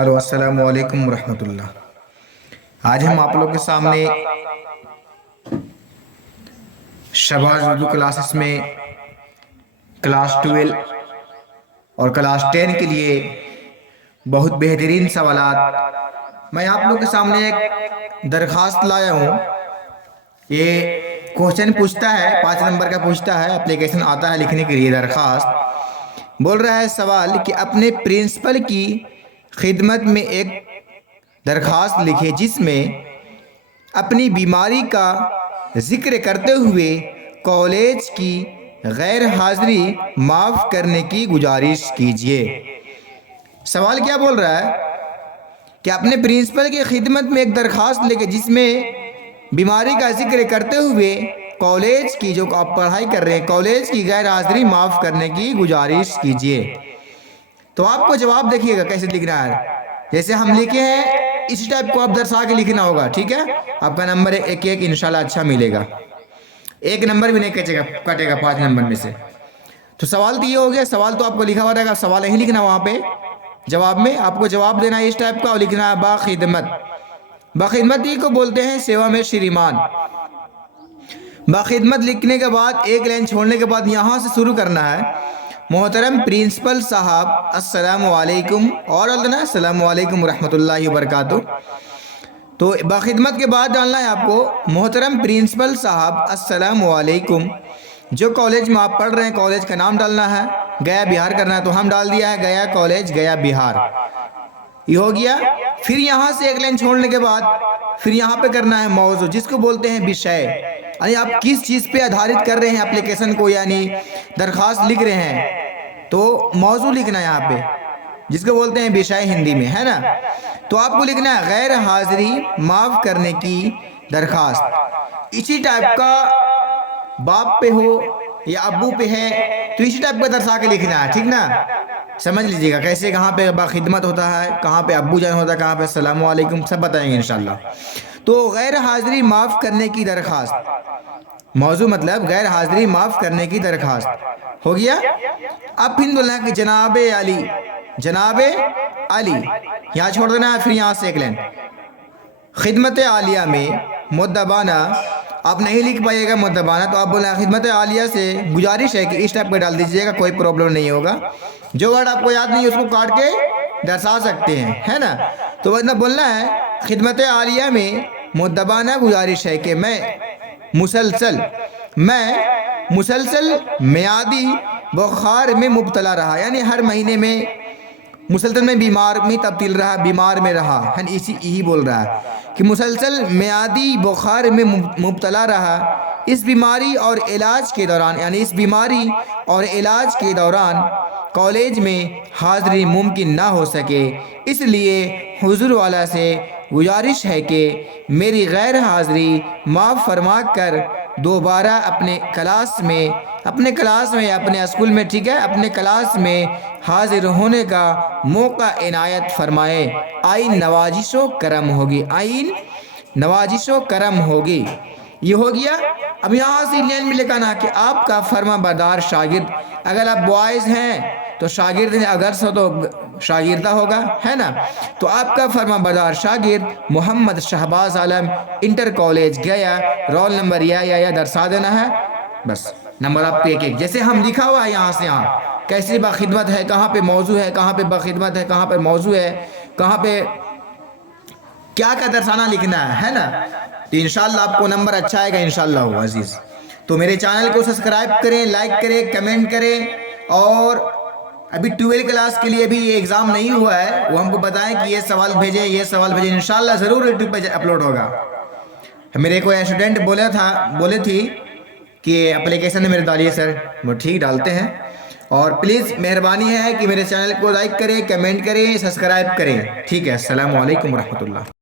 Hello السلام علیکم ورحمۃ اللہ۔ آج ہم آپ لوگ کے سامنے شہباز اردو کلاسز میں کلاس 12 اور کلاس 10 کے لیے بہت بہترین سوالات میں آپ لوگ کے سامنے ایک درخواست لایا ہوں۔ یہ کوشچن پوچھتا ہے، 5 نمبر کا پوچھتا ہے، اپلیکیشن آتا ہے لکھنے کے لیے درخواست۔ بول رہا ہے سوال کہ اپنے پرنسپل کی خدمت میں ایک درخواست لکھے جس میں اپنی بیماری کا ذکر کرتے ہوئے کالج کی غیر حاضری معاف کرنے کی گزارش کیجیے۔ سوال کیا بول رہا ہے کہ اپنے پرنسپل کی خدمت میں ایک درخواست لکھے جس میں بیماری کا ذکر کرتے ہوئے کالج کی جو آپ پڑھائی کر رہے ہیں کالج کی غیر حاضری معاف کرنے کی گزارش کیجیے۔ تو آپ کو جواب دیکھیے گا کیسے لکھنا ہے، جیسے ہم لکھے ہیں اسی ٹائپ کو آپ درسا کے لکھنا ہوگا، ٹھیک ہے؟ آپ کا نمبر 1 انشاءاللہ اچھا ملے گا، 1 نمبر بھی نہیں کٹے گا 5 نمبر میں سے۔ تو سوال تو یہ ہو گیا، سوال تو آپ کو لکھا ہوا رہے گا، سوال نہیں لکھنا وہاں پہ، جواب میں آپ کو جواب دینا ہے اس ٹائپ کا اور لکھنا ہے باخدمت۔ باخدمت ہی کو بولتے ہیں سیوا میں شریمان۔ باخدمت لکھنے کے بعد ایک لائن چھوڑنے کے بعد یہاں سے شروع کرنا ہے، محترم پرنسپل صاحب السلام علیکم، اور السلام علیکم ورحمۃ اللہ وبرکاتہ۔ تو باخدمت کے بعد ڈالنا ہے آپ کو محترم پرنسپل صاحب السلام علیکم۔ جو کالج میں آپ پڑھ رہے ہیں کالج کا نام ڈالنا ہے، گیا بہار کرنا ہے تو ہم ڈال دیا ہے گیا کالج گیا بہار، یہ ہو گیا۔ پھر یہاں سے ایک لائن چھوڑنے کے بعد پھر یہاں پہ کرنا ہے موضوع، جس کو بولتے ہیں وشے، یعنی آپ کس چیز پہ آدھارت کر رہے ہیں اپلیکیشن کو، یعنی درخواست لکھ رہے ہیں تو موضوع لکھنا ہے یہاں پہ، جس کو بولتے ہیں وشے ہندی میں، ہے نا؟ تو آپ کو لکھنا ہے غیر حاضری معاف کرنے کی درخواست۔ اسی ٹائپ کا باپ پہ ہو یا ابو پہ ہے تو اسی ٹائپ کا درسا کے لکھنا ہے، ٹھیک نا؟ سمجھ لیجیے گا کیسے، کہاں پہ باخدمت ہوتا ہے، کہاں پہ ابو جان ہوتا ہے، کہاں پہ السلام علیکم، سب بتائیں گے انشاءاللہ۔ تو غیر حاضری معاف کرنے کی درخواست، موضوع مطلب غیر حاضری معاف کرنے کی درخواست ہو گیا۔ اب پھر بولنا ہے کہ جناب علی، جناب علی یہاں چھوڑ دینا ہے، پھر یہاں سے ایک لائن خدمت عالیہ میں مؤدبانہ، آپ نہیں لکھ پائیے گا مؤدبانہ تو آپ بولنا خدمت عالیہ سے گزارش ہے کہ اس ٹائپ پہ ڈال دیجیے گا، کوئی پرابلم نہیں ہوگا۔ جو ورڈ آپ کو یاد نہیں ہے اس کو کاٹ کے درسا سکتے ہیں، ہے نا؟ تو بولنا ہے خدمت عالیہ میں مؤدبانہ گزارش ہے کہ میں مسلسل میعادی بخار میں مبتلا رہا، یعنی ہر مہینے میں مسلسل میں بیمار میں تبدیل رہا، بیمار میں رہا، یعنی یہی بول رہا ہے کہ مسلسل میعادی بخار میں مبتلا رہا، اس بیماری اور علاج کے دوران، یعنی اس بیماری اور علاج کے دوران کالج میں حاضری ممکن نہ ہو سکے، اس لیے حضور والا سے گزارش ہے کہ میری غیر حاضری معاف فرما کر دوبارہ اپنے کلاس میں یا اپنے اسکول میں، ٹھیک ہے، اپنے کلاس میں حاضر ہونے کا موقع عنایت فرمائے، آئین نوازش و کرم ہوگی، آئین نوازش و کرم ہوگی۔ یہ ہو گیا۔ اب یہاں سے لین میں لکھنا کہ آپ کا فرما بردار شاگرد، اگر آپ بوائز ہیں تو شاگرد ہیں، اگر سو تو شاگردہ ہوگا، ہے نا؟ تو آپ کا فرما بردار شاگرد محمد شہباز عالم، انٹر کالج گیا، رول نمبر یا درسا دینا ہے، بس نمبر آپ پہ 1 جیسے ہم لکھا ہوا ہے یہاں سے یہاں کیسی باخدمت ہے، کہاں پہ موضوع ہے، کہاں پہ باخدمت ہے، کہاں پہ موضوع ہے، کہاں پہ کیا درسانہ لکھنا ہے نا؟ تو انشاءاللہ آپ کو نمبر اچھا آئے گا انشاءاللہ عزیز۔ تو میرے چینل کو سبسکرائب کریں، لائک کریں، کمنٹ کریں، اور ابھی 12 کلاس کے لیے بھی یہ ایگزام نہیں ہوا ہے، وہ ہم کو بتائیں کہ یہ سوال بھیجیں، انشاءاللہ ضرور یوٹیوب پہ اپلوڈ ہوگا۔ میرے کوئی اسٹوڈنٹ بولے تھی کہ اپلیکیشن میرے ڈالیے سر، وہ ٹھیک ڈالتے ہیں، اور پلیز مہربانی ہے کہ میرے چینل کو لائک کریں، کمنٹ کریں، سبسکرائب کریں، ٹھیک ہے؟ السلام علیکم ورحمۃ اللہ۔